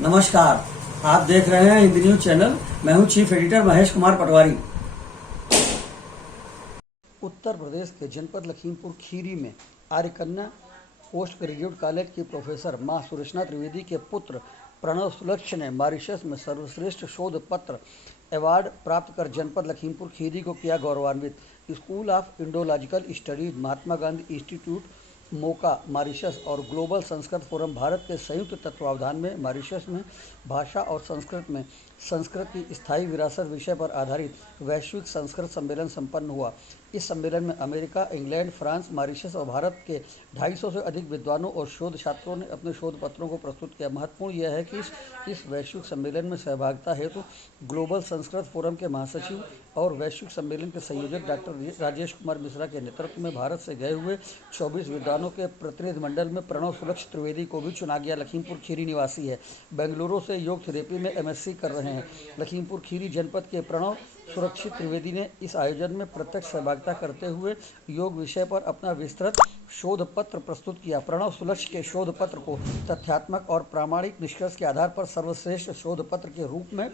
नमस्कार, आप देख रहे हैं हिंदी न्यूज चैनल। मैं हूं चीफ एडिटर महेश कुमार पटवारी। उत्तर प्रदेश के जनपद लखीमपुर खीरी में आर्यकन्या पोस्ट ग्रेजुएट कॉलेज की प्रोफेसर मां सुरचना त्रिवेदी के पुत्र प्रणव सुलक्ष ने मॉरिशस में सर्वश्रेष्ठ शोध पत्र अवार्ड प्राप्त कर जनपद लखीमपुर खीरी को किया गौरवान्वित। School of Indological studies, Mahatma Gandhi institute Moka Mauritius और ग्लोबल संस्कृत फोरम भारत के संयुक्त तत्वावधान में मॉरिशस में भाषा और संस्कृत में संस्कृत की स्थायी विरासत विषय पर आधारित वैश्विक संस्कृत सम्मेलन संपन्न हुआ। इस सम्मेलन में अमेरिका, इंग्लैंड, फ्रांस, मॉरिशस और भारत के 250 से अधिक विद्वानों और शोध छात्रों ने अपने शोध पत्रों को प्रस्तुत किया। महत्वपूर्ण यह है कि इस वैश्विक सम्मेलन में सहभागिता हेतु ग्लोबल संस्कृत फोरम के महासचिव और वैश्विक सम्मेलन के संयोजक डॉक्टर राजेश कुमार मिश्रा के नेतृत्व में भारत से गए हुए 24 विद्वानों के प्रतिनिधिमंडल में प्रणव सुलक्ष त्रिवेदी को भी चुना गया। लखीमपुर खीरी निवासी है, बेंगलुरु से योग थेरेपी में एमएससी कर रहे हैं। लखीमपुर खीरी जनपद के प्रणव सुरक्षित त्रिवेदी ने इस आयोजन में प्रत्यक्ष सहभागिता करते हुए योग विषय पर अपना विस्तृत शोध पत्र प्रस्तुत किया। प्रणव सुलक्ष के शोध पत्र को तथ्यात्मक और प्रामाणिक निष्कर्ष के आधार पर सर्वश्रेष्ठ शोध पत्र के रूप में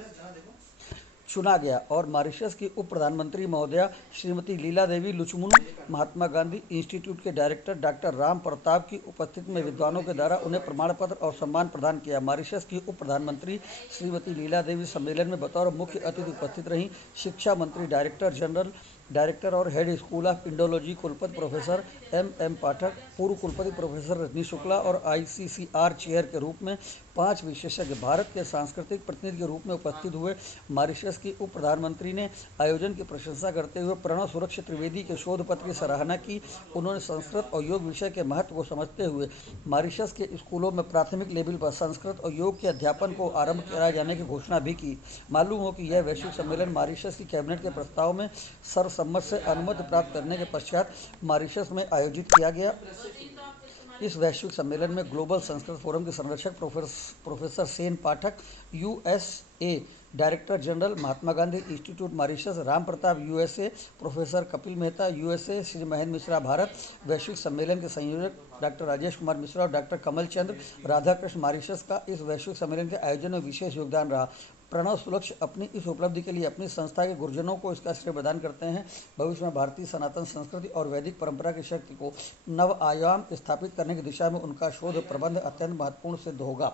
चुना गया और मॉरिशस की उप प्रधानमंत्री महोदया श्रीमती लीला देवी लुचमुनु, महात्मा गांधी इंस्टीट्यूट के डायरेक्टर डॉक्टर राम प्रताप की उपस्थिति में विद्वानों के द्वारा उन्हें प्रमाण पत्र और सम्मान प्रदान किया। मॉरिशस की उप प्रधानमंत्री श्रीमती लीला देवी सम्मेलन में बतौर मुख्य अतिथि उपस्थित रहीं। शिक्षा मंत्री, डायरेक्टर जनरल, डायरेक्टर और हेड स्कूल ऑफ इंडोलॉजी कुलपति प्रोफेसर एम पाठक, पूर्व कुलपति प्रोफेसर रजनी शुक्ला और आईसीसीआर चेयर के रूप में 5 विशेषज्ञ भारत के सांस्कृतिक प्रतिनिधि के रूप में उपस्थित हुए। मॉरिशस की उप प्रधानमंत्री ने आयोजन की प्रशंसा करते हुए प्रणव सुलक्ष त्रिवेदी के शोध पत्र की सराहना की। उन्होंने संस्कृत और योग विषय के महत्व को समझते हुए मॉरिशस के स्कूलों में प्राथमिक लेवल पर संस्कृत और योग के अध्यापन को आरंभ कराए जाने की घोषणा भी की। मालूम हो कि यह वैश्विक सम्मेलन मॉरिशस की कैबिनेट के प्रस्ताव में सर्वसम्मत से अनुमति प्राप्त करने के पश्चात मॉरिशस में आयोजित किया गया। इस वैश्विक सम्मेलन में ग्लोबल संस्कृत फोरम के संरक्षक professor Sen Pathak USA, director general Mahatma Gandhi institute Mauritius Ram Pratap USA, professor Kapil Mehta USA, Shri Mahendra Mishra Bharat, वैश्विक सम्मेलन के संयोजक डॉक्टर राजेश कुमार मिश्रा और डॉक्टर कमल चंद्र राधाकृष्ण मॉरिशस का इस वैश्विक सम्मेलन के आयोजन में विशेष योगदान रहा। प्रणव सुलक्ष अपनी इस उपलब्धि के लिए अपनी संस्था के गुरुजनों को इसका श्रेय प्रदान करते हैं। भविष्य में भारतीय सनातन संस्कृति और वैदिक परंपरा की शक्ति को नव आयाम स्थापित करने की दिशा में उनका शोध प्रबंध अत्यंत महत्वपूर्ण सिद्ध होगा।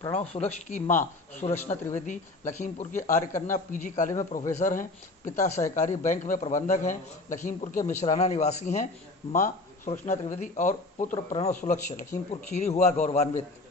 प्रणव सुलक्ष की मां सुरचना त्रिवेदी लखीमपुर के आर्यकन्या पीजी कॉलेज में प्रोफेसर हैं। पिता सहकारी बैंक में प्रबंधक हैं। लखीमपुर के मिश्राना निवासी हैं। मां सुरचना त्रिवेदी और पुत्र प्रणव सुलक्ष लखीमपुर खीरी हुआ गौरवान्वित।